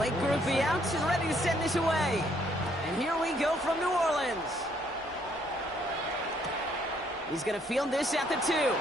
Blake Groupie out and ready to send this away. And here we go from New Orleans. He's going to field this at the 2. And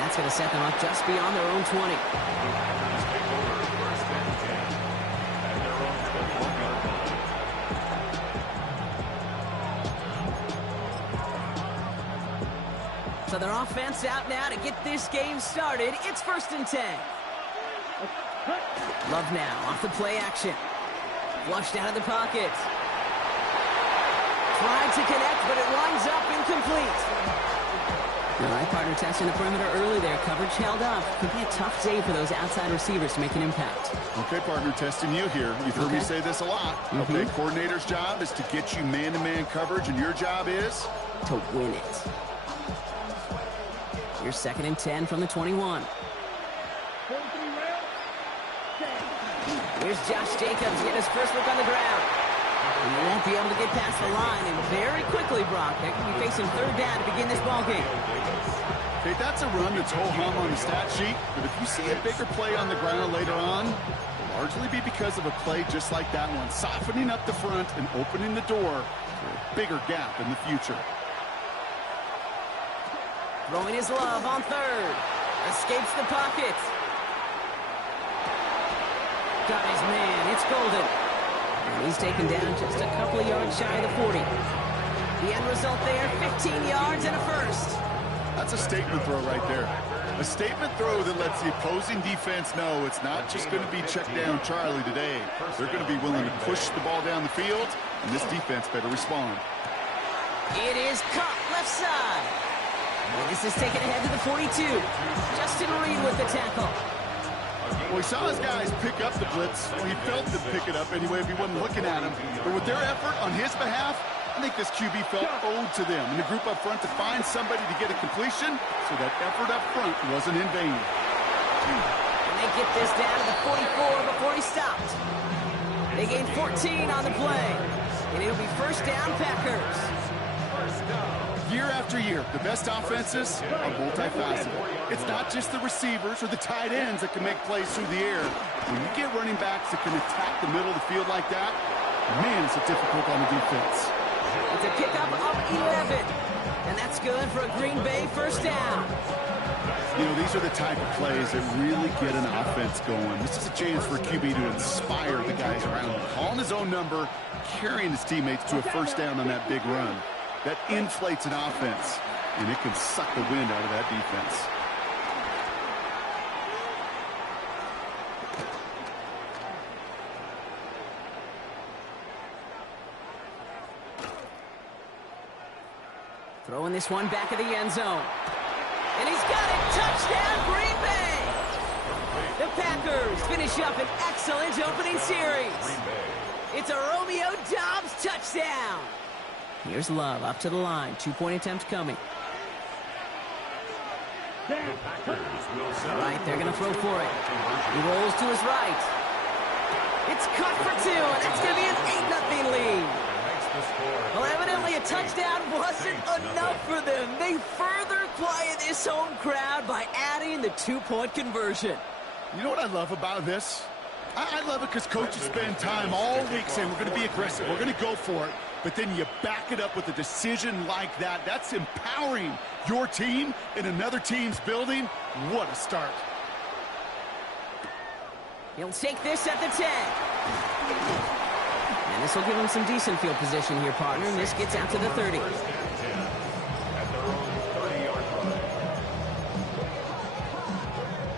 that's going to set them up just beyond their own 20. So their offense out now to get this game started. It's 1st and 10. Love now off the play action. Flushed out of the pocket. Tried to connect, but it winds up incomplete. All right, partner testing the perimeter early there. Coverage held up. Could be a tough day for those outside receivers to make an impact. Okay, partner, testing you here. You've heard me say this a lot. Okay, coordinator's job is to get you man-to-man coverage, and your job is? To win it. Here's 2nd and 10 from the 21. Here's Josh Jacobs getting his first look on the ground. And he won't be able to get past the line. And very quickly, Brock, they're going to be facing 3rd down to begin this ball game. Okay, that's a run that's ho-hum on the stat sheet. But if you see a bigger play on the ground later on, it'll largely be because of a play just like that one. Softening up the front and opening the door for a bigger gap in the future. Throwing his love on 3rd. Escapes the pocket. Got his man. It's Golden. And he's taken down just a couple of yards shy of the 40. The end result there, 15 yards and a first. That's a statement throw right there. A statement throw that lets the opposing defense know it's not just going to be check down Charlie today. They're going to be willing to push the ball down the field, and this defense better respond. It is caught left side. And this is taken ahead to the 42. Justin Reed with the tackle. Well, he saw his guys pick up the blitz. Well, he felt them pick it up anyway if he wasn't looking at him. But with their effort on his behalf, I think this QB felt owed to them and the group up front to find somebody to get a completion, so that effort up front wasn't in vain. And they get this down to the 44 before he stopped. They gained 14 on the play. And it'll be 1st down Packers. Year after year, the best offenses are multifaceted. It's not just the receivers or the tight ends that can make plays through the air. When you get running backs that can attack the middle of the field like that, man, it's difficult on the defense. It's a pickup of 11. And that's good for a Green Bay 1st down. You know, these are the type of plays that really get an offense going. This is a chance for a QB to inspire the guys around him. Calling his own number, carrying his teammates to a 1st down on that big run. That inflates an offense, and it can suck the wind out of that defense. Throwing this one back of the end zone. And he's got it. Touchdown, Green Bay. The Packers finish up an excellent opening series. It's a Romeo Doubs touchdown. Here's Love up to the line. 2-point attempt coming. Right, they're going to throw for it. He rolls to his right. It's caught for 2, and that's going to be an 8-0 lead. Well, evidently a touchdown wasn't enough for them. They further quiet this home crowd by adding the 2-point conversion. You know what I love about this? I love it because coaches spend time all week saying we're going to be aggressive, we're going to go for it. But then you back it up with a decision like that. That's empowering your team in another team's building. What a start. He'll take this at the 10. And this will give him some decent field position here, partner. And this gets out to the 30.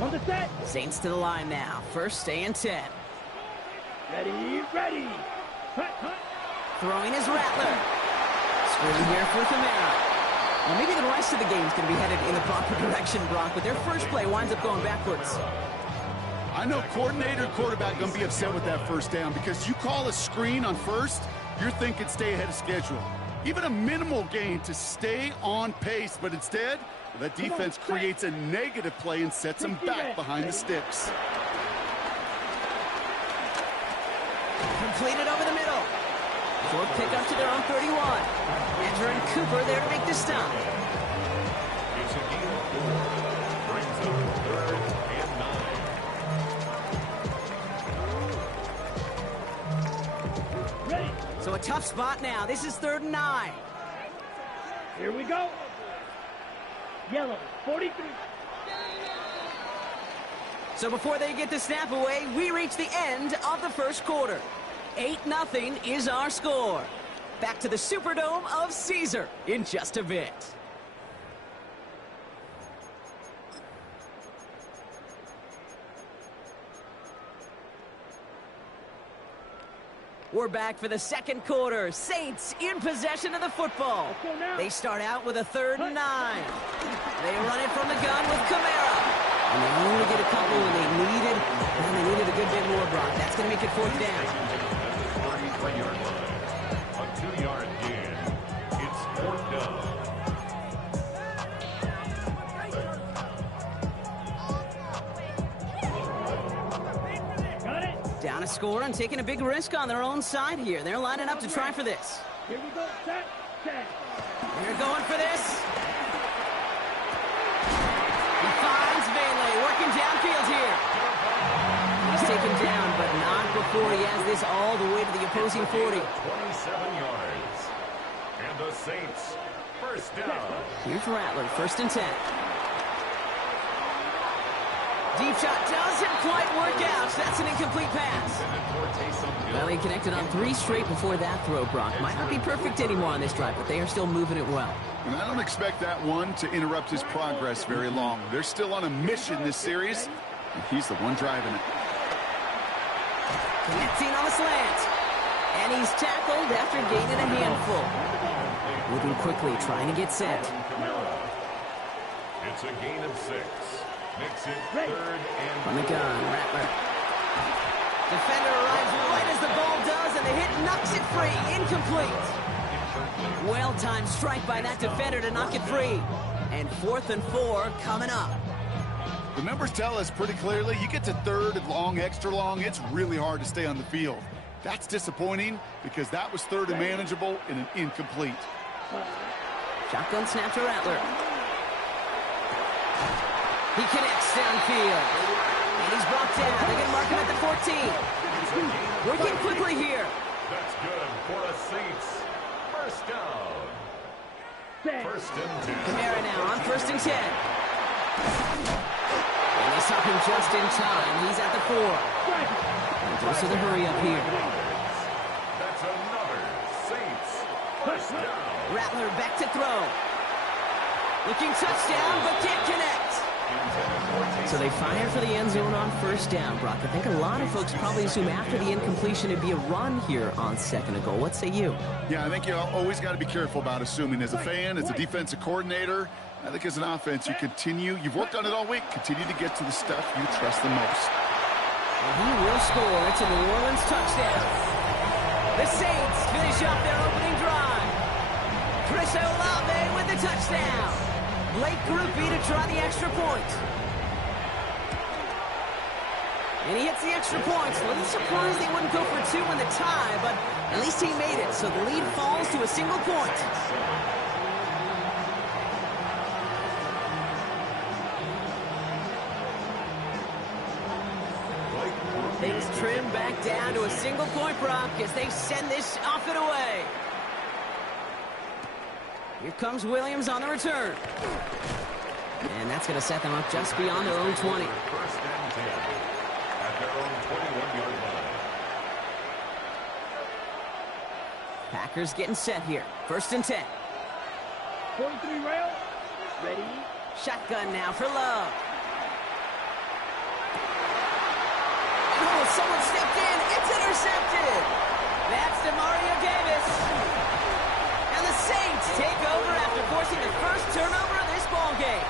On the set. Saints to the line now. 1st and 10. Ready. Hut. Throwing his Rattler. Screen here for Kamara. Well, maybe the rest of the game is going to be headed in the proper direction, Brock, but their first play winds up going backwards. I know coordinator and quarterback going to be upset with that 1st down because you call a screen on 1st, you're thinking stay ahead of schedule. Even a minimal gain to stay on pace, but instead, that defense creates a negative play and sets them back behind the sticks. Completed over the middle. Short pickup to their own 31. Andrew and Cooper there to make the stop. tough spot now. This is 3rd and 9. Here we go. Yellow, 43. So before they get the snap away, we reach the end of the first quarter. 8-0 is our score. Back to the Superdome of Caesar in just a bit. We're back for the second quarter. Saints in possession of the football. They start out with a 3rd and 9. They run it from the gun with Kamara. And they only get a couple when they needed a good bit more, Brock. That's going to make it 4th down. 43-yard line. A 2-yard gain. It's 4th down. Down a score and taking a big risk on their own side here. They're lining up to try for this. Here we go. Set. They're going for this. He finds Bailey working downfield here. He's taken down, but not before he has this all the way to the opposing 40. 27 yards. And the Saints, 1st down. Here's Rattler, 1st and 10. Deep shot doesn't quite work out. That's an incomplete pass. Well, he connected on 3 straight before that throw, Brock. Might not be perfect anymore on this drive, but they are still moving it well. And I don't expect that one to interrupt his progress very long. They're still on a mission this series, and he's the one driving it. Connecting on the slant. And he's tackled after gaining a handful. Moving quickly, trying to get set. It's a gain of 6. Makes it 3rd and From the gun, Rattler. Defender arrives right as the ball does, and the hit knocks it free. Incomplete. Well-timed strike by that defender to knock it free. And 4th and 4 coming up. The numbers tell us pretty clearly, you get to 3rd and long, extra long, it's really hard to stay on the field. That's disappointing because that was 3rd and manageable and an incomplete. Shotgun snap to Rattler. He connects downfield. And he's brought down. They're going to mark him at the 14. Working quickly here. that's good for the Saints. 1st down. 1st and 10. Kamara now on 1st and 10. And they stop him just in time. He's at the 4. And goes to the hurry up here. That's another Saints 1st down. Rattler back to throw. Looking touchdown, but can't connect. So they fire for the end zone on 1st down, Brock. I think a lot of folks probably assume after the incompletion it'd be a run here on 2nd and goal. What say you? Yeah, I think you always got to be careful about assuming. As a fan, as a defensive coordinator, I think as an offense, you've worked on it all week, continue to get to the stuff you trust the most. And he will score. It's a New Orleans touchdown. The Saints finish off their opening drive. Chris Olave with the touchdown. Blake Grupe to try the extra point. And he hits the extra point. So a little surprised they wouldn't go for 2 in the tie, but at least he made it. So the lead falls to a single point. Things trim back down to a single point, Brock, as they send this off and away. Here comes Williams on the return. And that's going to set them up just beyond their own 20. 1st and 10 at their own 21-yard line. Packers getting set here. 1st and 10. 43 rail. Ready. Shotgun now for Love. Oh, someone stepped in. It's intercepted. That's DeMario Davis. And the Saints take over after forcing the first turnover of this ball game.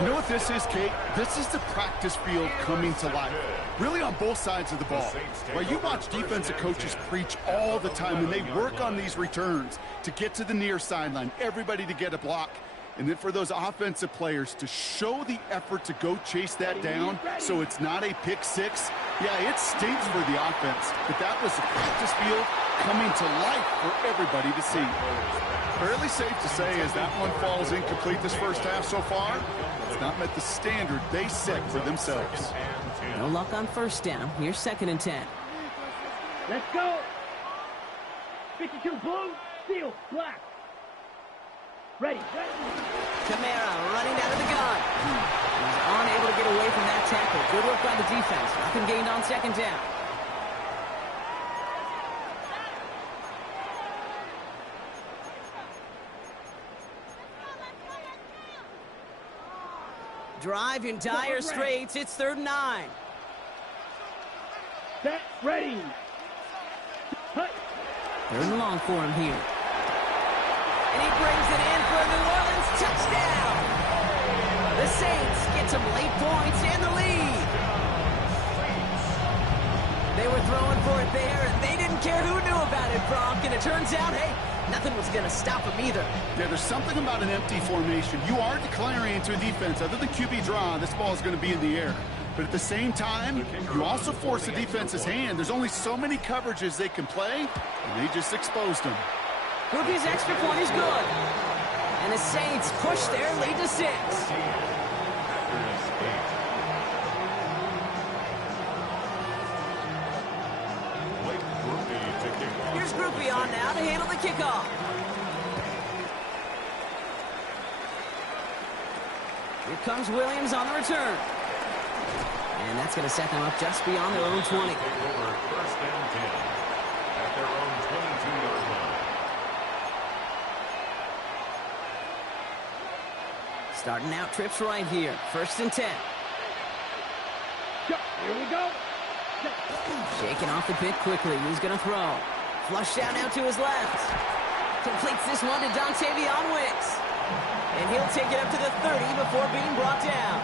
You know what this is, Kate? This is the practice field coming to life. Really on both sides of the ball. Right, you watch defensive coaches preach all the time, and they work on these returns to get to the near sideline, everybody to get a block. And then for those offensive players to show the effort to go chase that down so it's not a pick six. Yeah, it stinks for the offense, but that was the practice field coming to life for everybody to see. Fairly safe to say as that one falls incomplete this first half so far, it's not met the standard they set for themselves. No luck on 1st down. Here's 2nd and 10. Let's go. 52 blue, steel, black. Ready. Kamara running out of the gun. He's unable to get away from that tackle. Good work by the defense. Nothing gained on second down. Drive in dire straits. It's 3rd and 9. Set, ready. Hut. 3rd and long for him here. And he brings it in for a New Orleans touchdown. The Saints get some late points and the lead. They were throwing for it there, and they didn't care who knew about it, Bronk. And it turns out, hey, nothing was going to stop them either. Yeah, there's something about an empty formation. You are declaring into a defense. Other than QB draw, this ball is going to be in the air. But at the same time, you also force the defense's hand. There's only so many coverages they can play, and they just exposed them. Groupie's extra point is good. And the Saints push their lead to 6. Here's Groupie on now to handle the kickoff. Here comes Williams on the return. And that's going to set them up just beyond their own 20. First and 10 at their own 22-yard line. Starting out trips right here. 1st and 10. Here we go. Shaking off the pit quickly. He's going to throw. Flush down now to his left. Completes this one to Dontavion Wicks. And he'll take it up to the 30 before being brought down.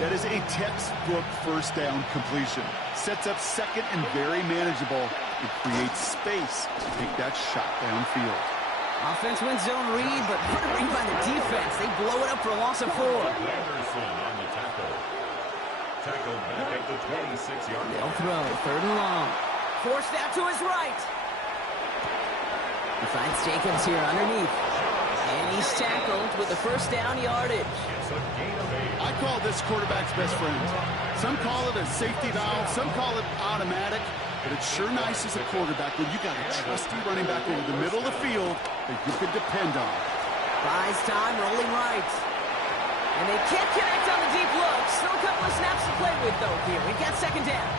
That is a textbook first down completion. Sets up second and very manageable. It creates space to take that shot downfield. Offense wins zone read, but what a read by the defense. They blow it up for a loss of 4. Anderson on the tackle. Tackled back at the 26-yard line. They'll throw. 3rd and long. Forced out to his right. He finds Jacobs here underneath. And he's tackled with the first down yardage. It's a gain of 8. I call this quarterback's best friend. Some call it a safety valve, some call it automatic, but it's sure nice as a quarterback when you got a trusty running back over the middle of the field that you can depend on. Buys time, rolling right. And they can't connect on the deep look. Still a couple of snaps to play with, though, here. We've got 2nd down.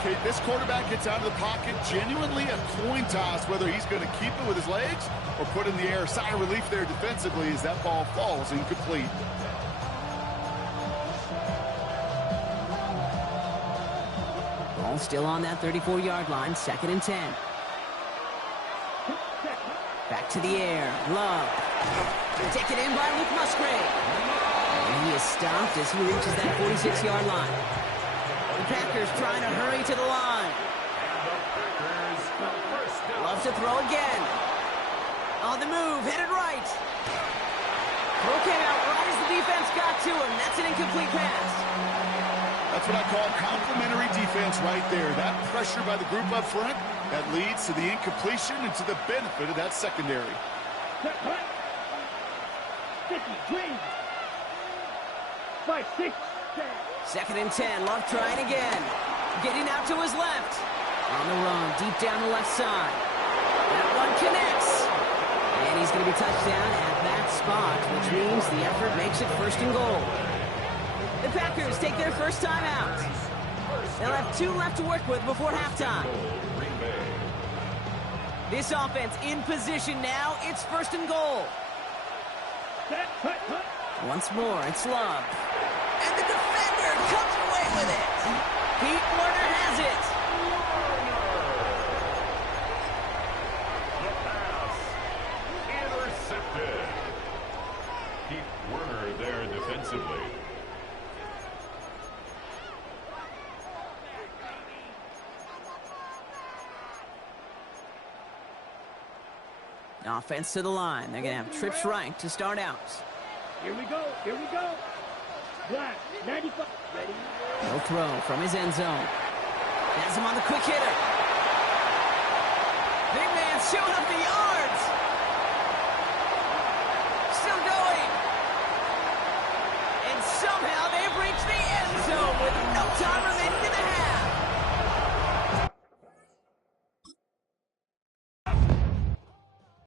Okay, this quarterback gets out of the pocket, genuinely a coin toss whether he's going to keep it with his legs or put it in the air. Sigh of relief there defensively as that ball falls incomplete. Ball still on that 34-yard line, 2nd and 10. Back to the air. Love. Taken in by Luke Musgrave. And he is stopped as he reaches that 46-yard line. The Packers trying to hurry to the line. Loves to throw again. On the move, headed right. Throw came out right as the defense got to him. That's an incomplete pass. That's what I call complimentary defense right there. That pressure by the group up front, that leads to the incompletion and to the benefit of that secondary. 50, green. 5, 6, 7. 2nd and 10. Love trying again. Getting out to his left. On the run, deep down the left side. That one connects. And he's going to be touched down at that spot, which means the effort makes it 1st and goal. The Packers take their first time out. They'll have 2 left to work with before halftime. This offense in position now. It's 1st and goal. Once more, it's Love. And the defender comes away with it. Pete Werner has it. The pass. Intercepted. Pete Werner there defensively. Offense to the line. They're going to have trips right to start out. Here we go. Here we go. Black, 95. Ready. He'll throw from his end zone. Has him on the quick hitter. Big man showing up the yards. Still going. And somehow they've reached the end zone with no time remaining.